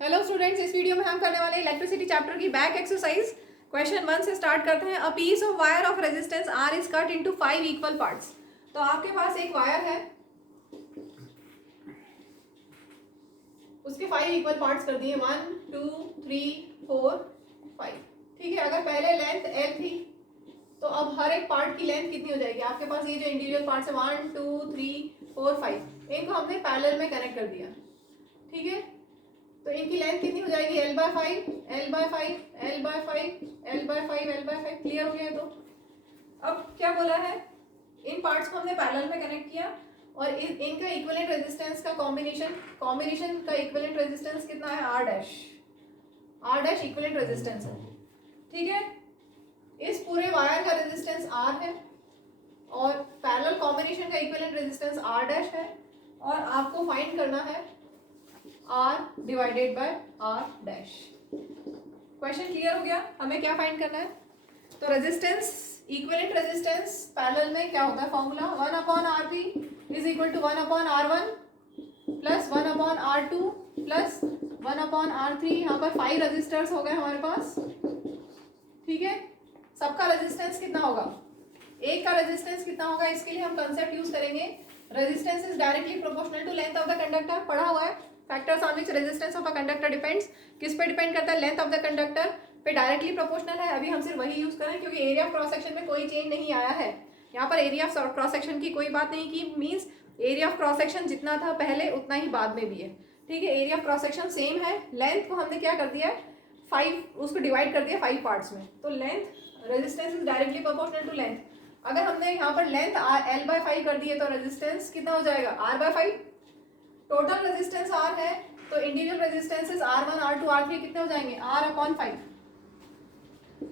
Hello students, इस video में हम करने वाले इलेक्ट्रिसिटी चैप्टर की बैक एक्सरसाइज क्वेश्चन 1 से स्टार्ट करते हैं। A piece of wire of resistance R is cut into 5 equal parts. तो आपके पास एक वायर है, उसके 5 इक्वल पार्ट्स कर दिए, 1 2 3 4 5। ठीक है, अगर पहले लेंथ एल थी तो अब हर एक पार्ट की लेंथ कितनी हो जाएगी? आपके पास ये जो इंडिविजुअल पार्ट्स है 1 2 3 4 5, इनको हमने पैरेलल में कनेक्ट कर दिया। ठीक है, तो इनकी लेंथ कितनी हो जाएगी? L by 5 L by 5 L by 5 L by 5 L by 5। Clear हो गया? तो अब क्या बोला है, इन पार्ट्स को हमने पैरेलल में कनेक्ट किया और इनका इक्विवेलेंट रेजिस्टेंस का कॉम्बिनेशन का इक्विवेलेंट रेजिस्टेंस कितना है? R डैश इक्विवेलेंट रेजिस्टेंस है। ठीक है, इस पूरे वायर का रेजिस्टेंस R है और पैरेलल कॉम्बिनेशन का इक्विवेलेंट रेजिस्टेंस R डैश है और आपको फाइंड करना है R divided by R dash. Question clear हो गया? हमें क्या फाइंड करना है? तो रेजिस्टेंस, इक्विवेलेंट रेजिस्टेंस पैरेलल में क्या होता है? Formula 1 upon R3 is equal to 1 upon R1 plus 1 upon R2 plus 1 upon R3। यहाँ पर 5 रजिस्टर्स हो गए हमारे पास। ठीक है, सबका रेजिस्टेंस कितना होगा? एक का रेजिस्टेंस कितना होगा? इसके लिए हम कंसेप्ट यूज करेंगे, resistance is directly proportional to length of the conductor. पढ़ा हुआ है, factors on which resistance of a conductor depends. किस पे डिपेंड करता है? लेंथ ऑफ द कंडक्टर पे डायरेक्टली प्रोपोर्शनल है। अभी हम सिर्फ वही यूज करें क्योंकि एरिया ऑफ क्रॉस सेक्शन में कोई चेंज नहीं आया है। यहाँ पर एरिया ऑफ क्रॉस सेक्शन की कोई बात नहीं की, means area of cross section जितना था पहले उतना ही बाद में भी है। ठीक है, area of cross section same है। लेंथ को हमने क्या कर दिया है? 5, उसको डिवाइड कर दिया 5 पार्ट्स में। तो length, resistance is directly proportional to length. अगर हमने यहाँ पर लेंथ L बाय 5 कर दी है तो रेजिस्टेंस कितना हो जाएगा? R by 5। Total resistance R है तो individual resistances R1 R2 R3 कितने हो जाएंगे? R upon 5।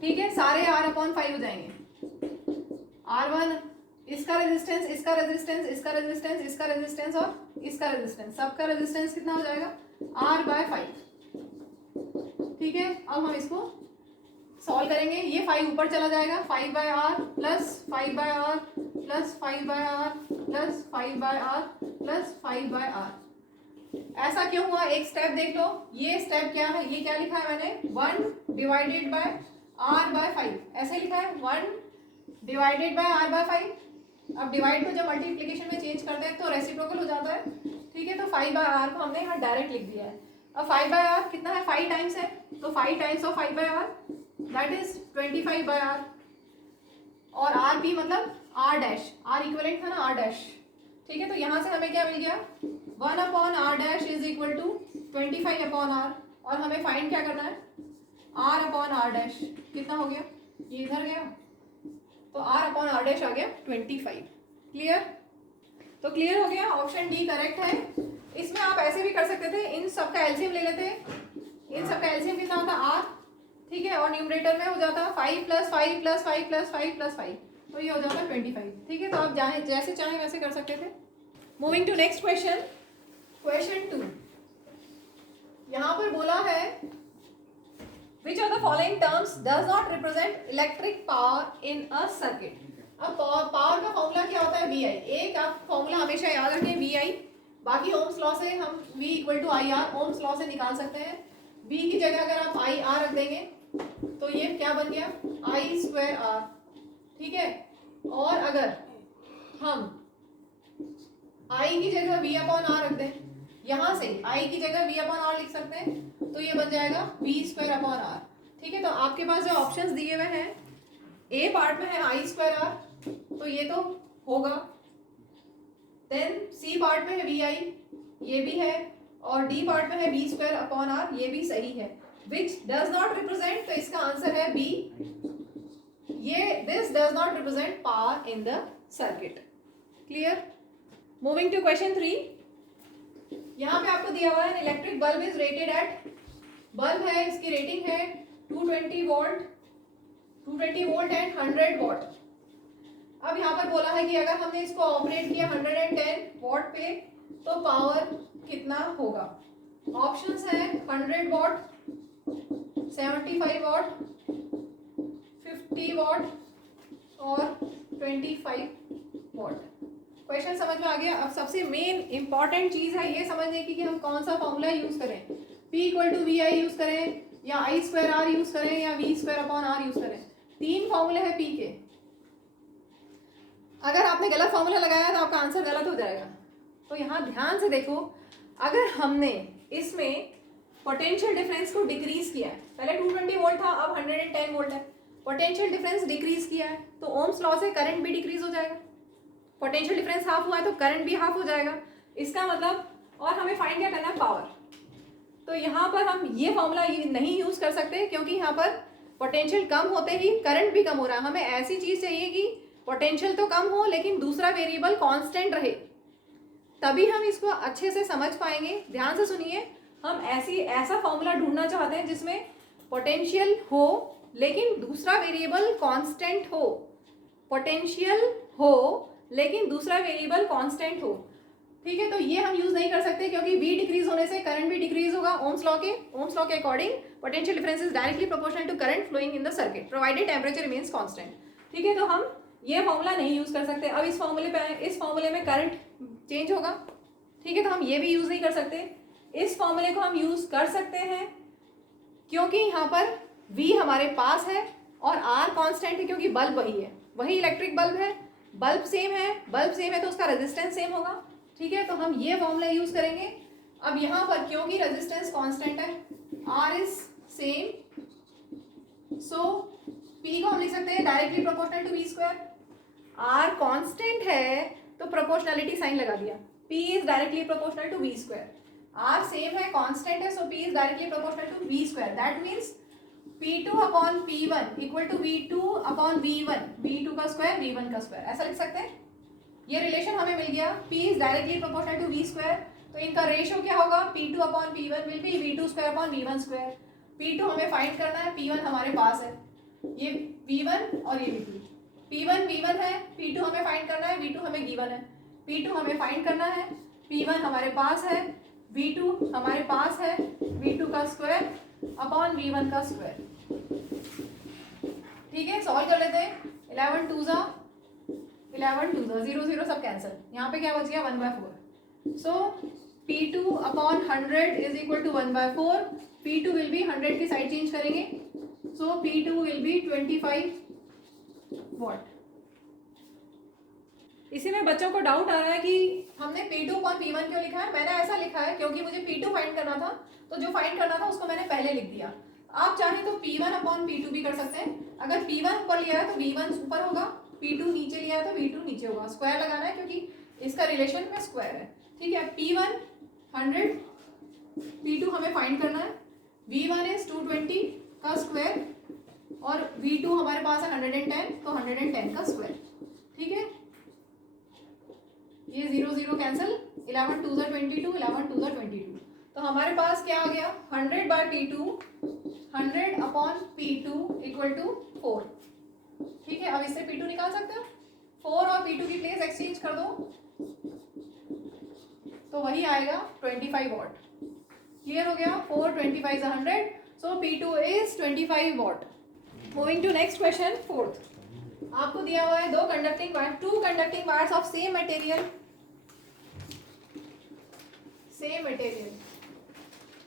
ठीक है, सारे R अपॉन 5 हो जाएंगे। R1 इसका रेजिस्टेंस, इसका रेजिस्टेंस, इसका रेजिस्टेंस, इसका रेजिस्टेंस और इसका रेजिस्टेंस, सबका रेजिस्टेंस कितना हो जाएगा? R by 5। ठीक है, अब हम इसको सॉल्व करेंगे। ये 5 ऊपर चला जाएगा, 5 by R plus 5 by R plus 5 by R plus 5 by R plus 5 by R। ऐसा क्यों हुआ? एक स्टेप देख लो। ये स्टेप क्या है? ये क्या लिखा है मैंने? 1 डिवाइडेड बाय R बाय 5, ऐसे लिखा है 1 डिवाइडेड बाय R बाय 5। अब डिवाइड को जब मल्टीप्लिकेशन में चेंज करते हैं तो रेसिप्रोकल हो जाता है। ठीक है, तो 5 बाय R को हमने यहाँ डायरेक्ट लिख दिया है। अब 5 बाय R कितना है? 5 टाइम्स है, तो 5 times of 5 by R that is 25 by R। और R भी मतलब R डैश, R इक्विवेलेंट था ना R डैश। ठीक है, तो यहाँ से हमें क्या मिल गया? 1 upon R dash is equal to 25 upon R। और हमें फाइंड क्या करना है? R अपॉन R डैश कितना हो गया? ये इधर गया तो R अपॉन R डैश आ गया 25। क्लियर? तो क्लियर हो गया, ऑप्शन डी करेक्ट है। इसमें आप ऐसे भी कर सकते थे, इन सबका एलसीएम ले लेते। इन सबका एलसीएम कितना होता? R। ठीक है, और न्यूमरेटर में हो जाता 5 प्लस 5 प्लस 5 प्लस 5 प्लस 5, तो ये हो जाता है 25। ठीक है, तो आप जैसे चाहें वैसे कर सकते थे। Moving to next question, question 2। यहाँ पर बोला है which of the following terms does not represent electric power in a circuit। अब पावर का फॉर्मूला क्या होता है? VI। एक आप फॉर्मूला हमेशा याद रखें, VI। बाकी ओम्स लॉ से हम V equal to IR Ohm's law से निकाल सकते हैं। V की जगह अगर आप IR रख देंगे तो ये क्या बन गया? I square R। ठीक है, और अगर हम I की जगह V अपॉन R रख दें, यहाँ से I की जगह V अपॉन R लिख सकते हैं, तो ये बन जाएगा V स्क्वायर अपॉन R। ठीक है, तो आपके पास जो ऑप्शंस दिए हुए हैं, A पार्ट में है I स्क्वायर R, तो ये तो होगा। देन C पार्ट में है VI, ये भी है, और D पार्ट में है V स्क्वायर अपॉन R, ये भी सही है। Which does not represent, तो इसका आंसर है B। ये this does not represent power in the circuit। Clear? Moving to question 3। यहाँ पे आपको दिया हुआ है electric bulb is rated at, bulb है, इसकी रेटिंग है 220 वोल्ट एंड 100 वॉट। अब यहाँ पर बोला है कि अगर हमने इसको ऑपरेट किया 110 वॉट पे तो पावर कितना होगा? ऑप्शंस है 100 वॉट, 75 वॉट, 50 वॉट और 25 वॉट। क्वेश्चन समझ में आ गया? अब सबसे मेन इंपॉर्टेंट चीज है ये समझने की कि हम कौन सा फॉर्मूला यूज करें। P इक्वल टू वी आई यूज करें या आई स्क्वायर आर यूज करें या V square upon R use करें, 3 फॉर्मूले हैं P के। अगर आपने गलत फॉर्मूला लगाया तो आपका आंसर गलत हो जाएगा। तो यहाँ ध्यान से देखो, अगर हमने इसमें पोटेंशियल डिफरेंस को डिक्रीज किया है, पहले 220 वोल्ट था, अब 110 वोल्ट है, पोटेंशियल डिफरेंस डिक्रीज किया है, तो ओम्स लॉ से करंट भी डिक्रीज हो जाएगा। पोटेंशियल डिफरेंस हाफ हुआ है तो करंट भी हाफ हो जाएगा। इसका मतलब, और हमें फाइंड क्या करना है, पावर। तो यहाँ पर हम ये फॉर्मूला नहीं यूज कर सकते क्योंकि यहाँ पर पोटेंशियल कम होते ही करंट भी कम हो रहा है। हमें ऐसी चीज चाहिए कि पोटेंशियल तो कम हो लेकिन दूसरा वेरिएबल कांस्टेंट रहे, तभी हम इसको अच्छे से समझ पाएंगे। ध्यान से सुनिए, हम ऐसा फॉर्मूला ढूंढना चाहते हैं जिसमें पोटेंशियल हो लेकिन दूसरा वेरिएबल कांस्टेंट हो, पोटेंशियल हो लेकिन दूसरा वेरिएबल कांस्टेंट हो। ठीक है, तो ये हम यूज नहीं कर सकते क्योंकि V डिक्रीज होने से करंट भी डिक्रीज होगा। ओम्स लॉ के according potential difference is directly proportional to current flowing in the circuit provided temperature remains constant. ठीक है, तो हम ये फॉर्मूला नहीं यूज कर सकते। अब इस फॉर्मूले में करंट चेंज होगा। ठीक है, तो हम ये भी यूज नहीं कर सकते। इस फॉर्मूले को हम यूज कर सकते हैं क्योंकि यहाँ पर V हमारे पास है और R कांस्टेंट है क्योंकि बल्ब वही है, वही इलेक्ट्रिक बल्ब है, बल्ब सेम है तो उसका रेजिस्टेंस सेम होगा। ठीक है, तो हम ये फॉर्मूला यूज करेंगे। अब यहाँ पर क्योंकि रेजिस्टेंस कांस्टेंट है, R is same, so P को हम लिख सकते हैं directly proportional to V square. R constant है तो प्रोपोर्शनलिटी साइन लगा दिया, P is directly proportional to V square. R same है, कांस्टेंट है, so P is directly proportional to V square. That means P2 upon P1 equal to V2 upon V1, V2 का square V1 का square, ऐसा लिख सकते हैं। ये relation हमें मिल गया, P is directly proportional to V square, तो इनका रेशियो क्या होगा, P2 upon P1 will be V2 square upon V1 square. P2 हमें फाइंड करना है, P1 हमारे पास है, ये V1 और ये V2। P1 V1 है, P2 हमें फाइंड करना है, V2 हमें गिवन है। P2 हमें फाइंड करना है, P1 हमारे पास है, V2 हमारे पास है, V2 का स्क्वायर अपॉन V1 का स्क्वायर। ठीक है, सॉल्व कर लेते हैं। 11 2 0 0 सब कैंसिल, यहाँ पे क्या बच गया 1/4। So P2 upon 100 is equal to 1/4। P2 will be 100 की साइड चेंज करेंगे, सो P2 विल बी 25 वॉट। इसी में बच्चों को डाउट आ रहा है कि हमने P2 अपॉन P1 क्यों लिखा है। मैंने ऐसा लिखा है क्योंकि मुझे P2 फाइंड करना था, तो जो फाइंड करना था उसको मैंने पहले लिख दिया। आप चाहें तो P1 अपॉन P2 भी कर सकते हैं। अगर P1 ऊपर लिया है तो V1 ऊपर होगा, P2 नीचे लिया है तो V2 नीचे होगा। स्क्वायर लगाना है क्योंकि इसका रिलेशन में स्क्वायर है। ठीक है, P1 100, P2 हमें फाइंड करना है, V1 इज 220 का स्क्वायर और V2 हमारे पास है 110, तो 110 का स्क्वायर। ठीक है, ये 0 0 कैंसिल, 11 2 22, 11 2 22। तो हमारे पास क्या आ गया, 100/P2, 100 upon P2 equal to 4। ठीक है, अब इससे P2 निकाल सकते हो, 4 और P2 की प्लेस एक्सचेंज कर दो तो वही आएगा 25 वॉट। क्लियर हो गया, 4 25 100, so P2 is 25 watt. Moving to next question, 4th। आपको दिया हुआ है 2 conducting wires of same material,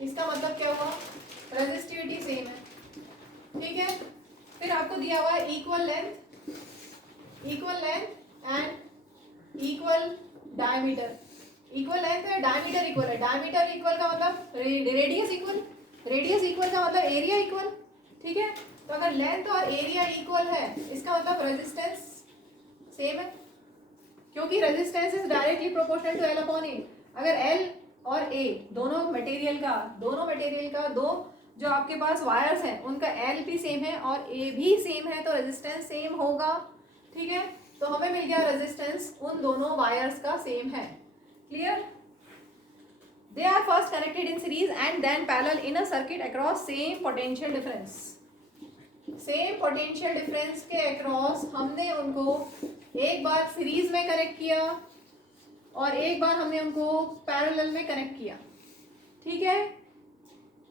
इसका मतलब क्या हुआ, रेजिस्टिविटी सेम है। ठीक है, फिर आपको दिया हुआ है equal length and equal diameter. Equal length है, डायमीटर इक्वल है। डायमीटर इक्वल का मतलब रेडियस इक्वल का मतलब एरिया इक्वल। ठीक है, तो अगर लेंथ और एरिया इक्वल है इसका मतलब रेजिस्टेंस सेम है, क्योंकि resistance is directly proportional to L upon A। अगर L और A दोनों मटेरियल का दो जो आपके पास वायर्स हैं उनका L भी सेम है और A भी सेम है, तो रेजिस्टेंस सेम होगा। ठीक है, तो हमें मिल गया रेजिस्टेंस उन दोनों वायर्स का सेम है। Clear, they are first connected in series and then parallel in a circuit across same potential difference. Same potential difference के अक्रॉस हमने उनको एक बार सीरीज में कनेक्ट किया और एक बार हमने उनको पैरेलल में कनेक्ट किया। ठीक है,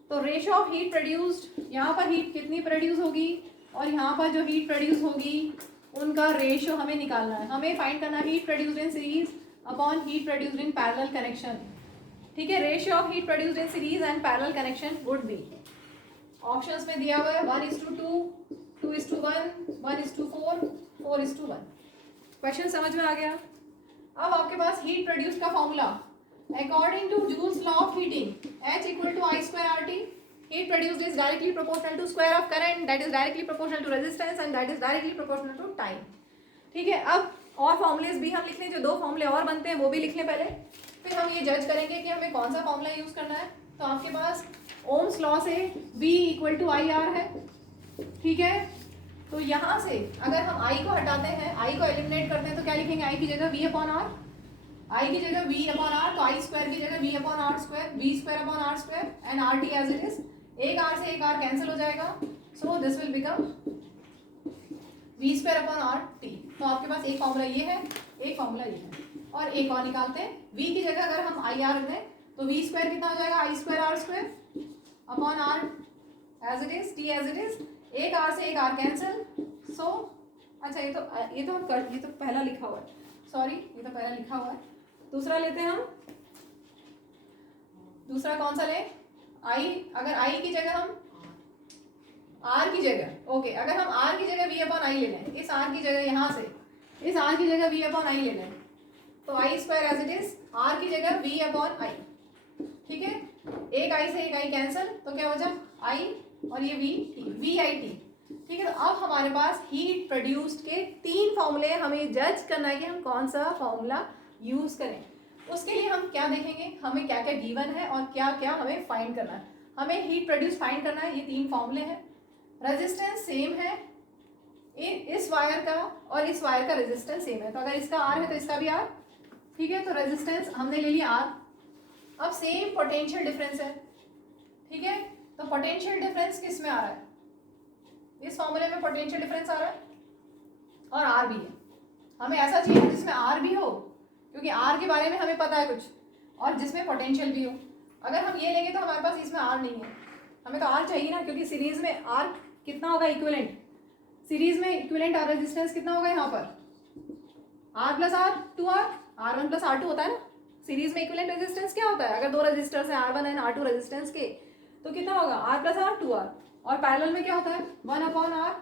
तो रेशियो ऑफ हीट प्रोड्यूस्ड, यहाँ पर हीट कितनी प्रोड्यूस होगी और यहाँ पर जो हीट प्रोड्यूस होगी उनका रेशियो हमें निकालना है। हमें फाइंड करना heat produced in series upon heat produced in parallel connection. ठीक है, ratio of heat produced in series and parallel connection would be, options में दिया हुआ है 1:2, 2:1, 1:4, 4:1। क्वेश्चन समझ में आ गया। अब आपके पास हीट प्रोड्यूस का formula, according to Joule's law of heating, H = I² RT, heat produced is directly proportional to square of current, that is directly proportional to resistance and that is directly proportional to time। ठीक है, अब और formulas भी हम लिख लें, जो 2 फॉर्मूले और बनते हैं वो भी लिख लें पहले, फिर हम ये जज करेंगे कि हमें कौन सा फॉर्मूला यूज करना है। तो आपके पास ओम्स लॉ से V = IR है। ठीक है, तो यहाँ से अगर हम I को हटाते हैं, I को एलिमिनेट करते हैं, तो क्या लिखेंगे, I की जगह V/R, I की जगह V/R, तो I² की जगह V/R², V²/R² and RT as it is. एक R से एक R कैंसिल हो जाएगा, so this will become V²/RT। तो आपके पास एक फॉर्मूला ये है, एक फॉर्मूला ये है, और एक और निकालते हैं। V की जगह अगर हम IR रख दें तो V² कितना हो जाएगा, I²R² upon R as it is, T as it is. एक R से एक R कैंसिल, सो अच्छा ये तो पहला लिखा हुआ है, सॉरी ये तो पहला लिखा हुआ है। दूसरा लेते हैं हम, दूसरा कौन सा लें, I, अगर I की जगह हम R की जगह, ओके अगर हम R की जगह V/I ले लें, इस R की जगह यहाँ से इस R की जगह V/I ले लें, तो I² as it is, R की जगह V/I। ठीक है, एक I से एक I कैंसिल, तो क्या हो जाए I और ये VIT। ठीक है, तो अब हमारे पास हीट प्रोड्यूस्ड के 3 फॉर्मूले, हमें जज करना है कि हम कौन सा फॉर्मूला यूज करें। उसके लिए हम क्या देखेंगे, हमें क्या क्या गिवन है और क्या क्या हमें फाइंड करना है। हमें हीट प्रोड्यूस फाइंड करना है, ये 3 फॉर्मूले हैं। रेजिस्टेंस सेम है, इस वायर का और इस वायर का रेजिस्टेंस सेम है, तो अगर इसका R है तो इसका भी R। ठीक है, तो रेजिस्टेंस हमने ले लिया R। अब सेम पोटेंशियल डिफरेंस है। ठीक है, तो पोटेंशियल डिफरेंस किस में आ रहा है, इस फॉर्मूले में पोटेंशियल डिफरेंस आ रहा है और R भी है। हमें ऐसा चाहिए जिसमें R भी हो, क्योंकि R के बारे में हमें पता है कुछ, और जिसमें पोटेंशियल भी हो। अगर हम ये लेंगे तो हमारे पास इसमें R नहीं है, हमें तो R चाहिए ना, क्योंकि सीरीज में R कितना होगा, इक्विवेलेंट। सीरीज में इक्विवेलेंट और रेजिस्टेंस कितना होगा यहाँ पर, R+R 2R, R1 + R2 होता है ना। सीरीज में इक्विवेलेंट रेजिस्टेंस क्या होता है, अगर 2 रेजिस्टर्स हैं R1 एंड R2 रेजिस्टेंस के, तो कितना होगा R+R 2R। और पैरेलल में क्या होता है 1/R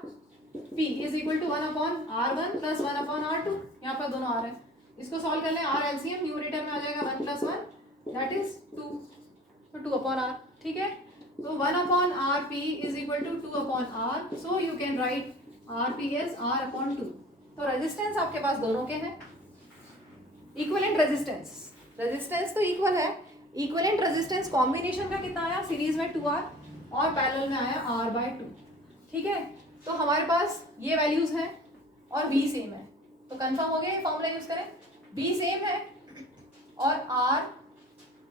P = 1/R1 + 1/R2, यहाँ पर दोनों R है। इसको सॉल्व कर लें, R LCM न्यूमरेटर में आ जाएगा 1 + 1 दैट इज 2, तो 2/R। ठीक है, तो 1/RP = 2/R, so you can write RP is R/2। तो रेजिस्टेंस आपके पास दोनों के हैं, इक्विवेलेंट रेजिस्टेंस तो इक्वल है। इक्विवेलेंट रेजिस्टेंस कॉम्बिनेशन का कितना आया, सीरीज में 2R और पैरेलल में आया R/2। ठीक है, तो हमारे पास ये वैल्यूज हैं और V सेम है, तो कंफर्म हो गया ये फॉर्मूला यूज करें। V सेम है और R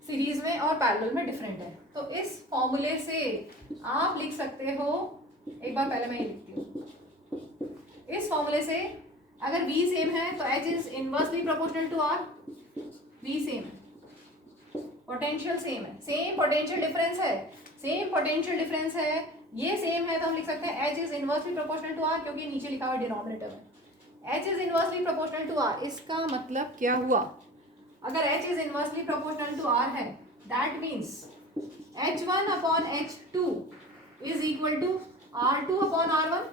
सीरीज में और पैरेलल में डिफरेंट है, तो इस फॉर्मूले से आप लिख सकते हो, एक बार पहले मैं ये लिखती हूँ। इस फॉर्मूले से अगर V सेम है तो H is inversely proportional to R। V same है, पोटेंशियल सेम है, सेम पोटेंशियल डिफरेंस है, सेम पोटेंशियल डिफरेंस है, ये सेम है, तो हम लिख सकते हैं H is inversely proportional to R, क्योंकि नीचे लिखा हुआ डिनोमिनेटर में H is inversely proportional to R। इसका मतलब क्या हुआ, अगर H is inversely proportional to R है, that means H1/H2 = R2/R1।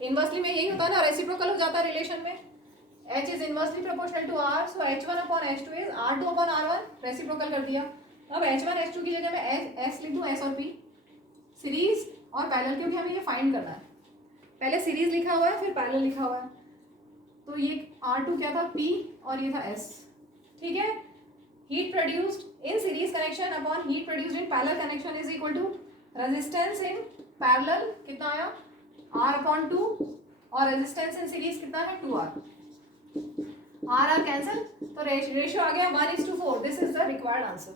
Inversely में यही होता है ना, रेसिप्रोकल हो जाता है रिलेशन में। H is inversely proportional to R, so H1/H2 is R2/R1, reciprocal कर दिया। अब H1 H2 की जगह मैं S लिख दूँ, S और P, सीरीज और पैरेलल, क्योंकि हमें ये फाइंड करना है। पहले सीरीज लिखा हुआ है फिर पैरेलल लिखा हुआ है, तो ये R2 क्या था, P, और ये था S। ठीक है, heat produced in series connection upon heat produced in parallel connection is equal to resistance in parallel कितना आया R/2 और रेजिस्टेंस इन सीरीज कितना है 2R। R कैंसिल, तो रेशियो आ गया 1:4। This is the required answer.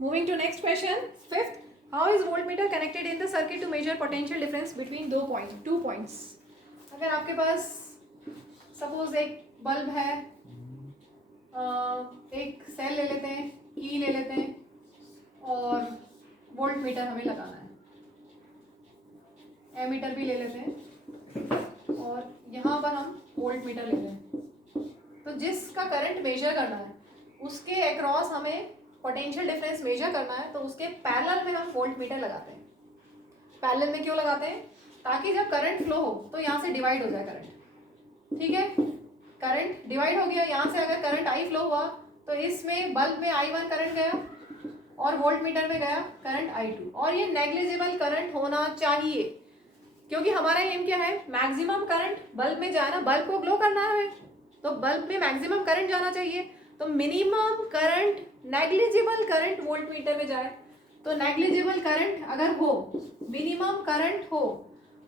Moving to next question, 5th, how is voltmeter connected in the circuit to measure potential difference between 2 points. अगर आपके पास suppose एक bulb है, एक सेल ले लेते हैं, की ले लेते हैं, और वोल्ट मीटर हमें लगाना है, एमीटर भी ले लेते हैं, और यहाँ पर हम वोल्ट मीटर ले लें। तो जिसका करंट मेजर करना है उसके अक्रॉस हमें पोटेंशियल डिफरेंस मेजर करना है, तो उसके पैरेलल में हम वोल्ट मीटर लगाते हैं। पैरेलल में क्यों लगाते हैं? ताकि जब करंट फ्लो हो तो यहाँ से डिवाइड हो जाए करंट। ठीक है, करंट डिवाइड हो गया, यहाँ से अगर करंट आई फ्लो हुआ तो इसमें बल्ब में I1 करंट गया और वोल्ट मीटर में गया करंट I2, और ये नेग्लिजिबल करंट होना चाहिए, क्योंकि हमारा एम क्या है? मैक्सिमम करंट बल्ब में जाना, बल्ब को ग्लो करना है, तो बल्ब में मैक्सिमम करंट जाना चाहिए, तो minimum current, negligible current volt meter में जाए। तो नेग्लिजिबल करंट अगर हो, मिनिमम करंट हो,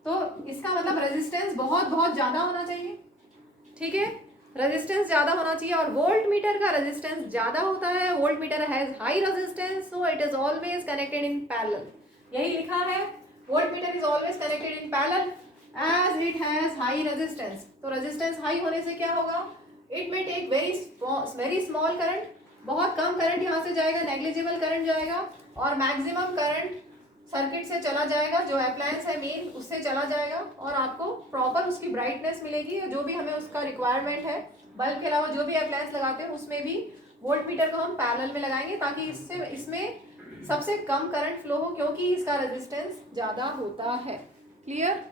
तो इसका मतलब रेजिस्टेंस बहुत बहुत ज़्यादा होना चाहिए। ठीक है, रेजिस्टेंस ज़्यादा होना चाहिए, और वोल्ट मीटर का रेजिस्टेंस ज़्यादा होता है, voltmeter has high resistance, so it is always connected in parallel. यही लिखा है, voltmeter is always connected in parallel as it has high resistance. तो रेजिस्टेंस हाई होने से क्या होगा? इट में टेक वेरी स्मॉल करंट, बहुत कम करंट यहाँ से जाएगा, नेग्लिजिबल करंट जाएगा, और मैक्सिमम करंट सर्किट से चला जाएगा, जो अप्लायंस है मेन उससे चला जाएगा, और आपको प्रॉपर उसकी ब्राइटनेस मिलेगी। जो भी हमें उसका रिक्वायरमेंट है, बल्ब के अलावा जो भी अप्लायंस लगाते हैं उसमें भी वोल्ट मीटर को हम पैरेलल में लगाएंगे, ताकि इसमें सबसे कम करंट फ्लो हो, क्योंकि इसका रेजिस्टेंस ज़्यादा होता है। क्लियर?